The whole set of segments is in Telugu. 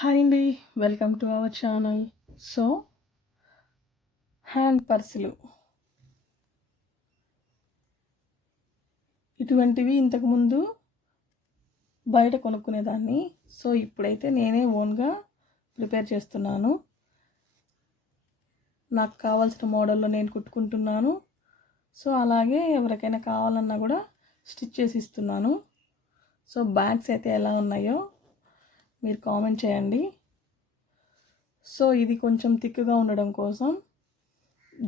హాయ్ అండి. Welcome to our channel. So, hand పర్సులు ఇటువంటివి ఇంతకుముందు బయట కొనుక్కునేదాన్ని. సో, ఇప్పుడైతే నేనే ఓన్గా ప్రిపేర్ చేస్తున్నాను. నాకు కావాల్సిన మోడల్లో నేను కుట్టుకుంటున్నాను. సో, అలాగే ఎవరికైనా కావాలన్నా కూడా స్టిచ్ చేసి ఇస్తున్నాను. సో, బ్యాగ్స్ అయితే ఎలా ఉన్నాయో మీరు కామెంట్ చేయండి. సో, ఇది కొంచెం థిక్‌గా ఉండడం కోసం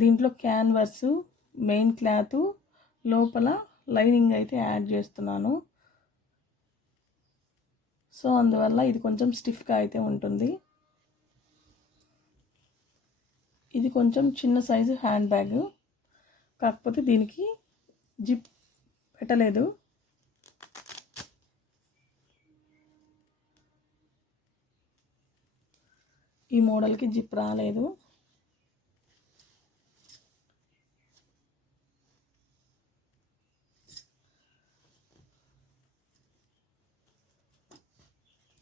దీంట్లో క్యాన్వాస్, మెయిన్ క్లాత్, లోపల లైనింగ్ అయితే యాడ్ చేస్తున్నాను. సో అందువల్ల ఇది కొంచెం స్టిఫ్గా అయితే ఉంటుంది. ఇది కొంచెం చిన్న సైజు హ్యాండ్ బ్యాగ్, కాకపోతే దీనికి జిప్ పెట్టలేదు. ఈ మోడల్కి జిప్ రాలేదు.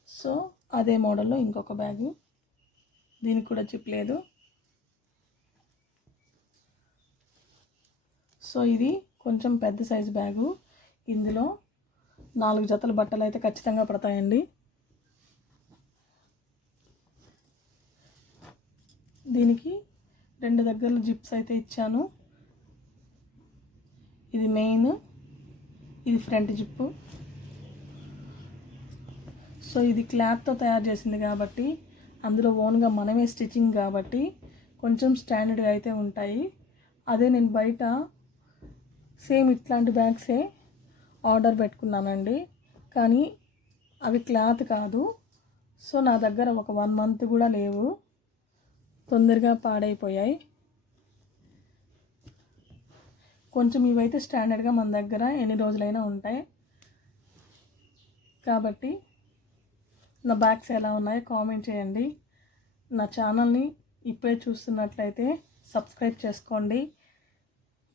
సో అదే మోడల్లో ఇంకొక బ్యాగు, దీనికి కూడా జిప్ లేదు. సో ఇది కొంచెం పెద్ద సైజు బ్యాగు. ఇందులో 4 జతల బట్టలు అయితే ఖచ్చితంగా పడతాయండి. దీనికి 2 దగ్గరలు జిప్స్ అయితే ఇచ్చాను. ఇది మెయిన్, ఇది ఫ్రంట్ జిప్పు. సో ఇది క్లాత్తో తయారు చేసింది కాబట్టి, అందులో ఓన్గా మనమే స్టిచ్చింగ్ కాబట్టి కొంచెం స్టాండర్డ్గా అయితే ఉంటాయి. అదే నేను బయట సేమ్ ఇట్లాంటి బ్యాగ్సే ఆర్డర్ పెట్టుకున్నానండి, కానీ అవి క్లాత్ కాదు. సో నా దగ్గర ఒక 1 మంత్ కూడా లేవు, తొందరగా పాడైపోయాయి. కొంచెం ఇవైతే స్టాండర్డ్గా మన దగ్గర ఎన్ని రోజులైనా ఉంటాయి. కాబట్టి నా బ్యాగ్స్ ఎలా ఉన్నాయో కామెంట్ చేయండి. నా ఛానల్ని ఇప్పుడే చూస్తున్నట్లయితే సబ్స్క్రైబ్ చేసుకోండి.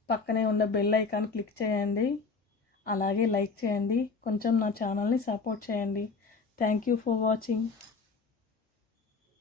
పక్కనే ఉన్న బెల్ ఐకాన్ క్లిక్ చేయండి. అలాగే లైక్ చేయండి. కొంచెం నా ఛానల్ని సపోర్ట్ చేయండి. Thank you for watching.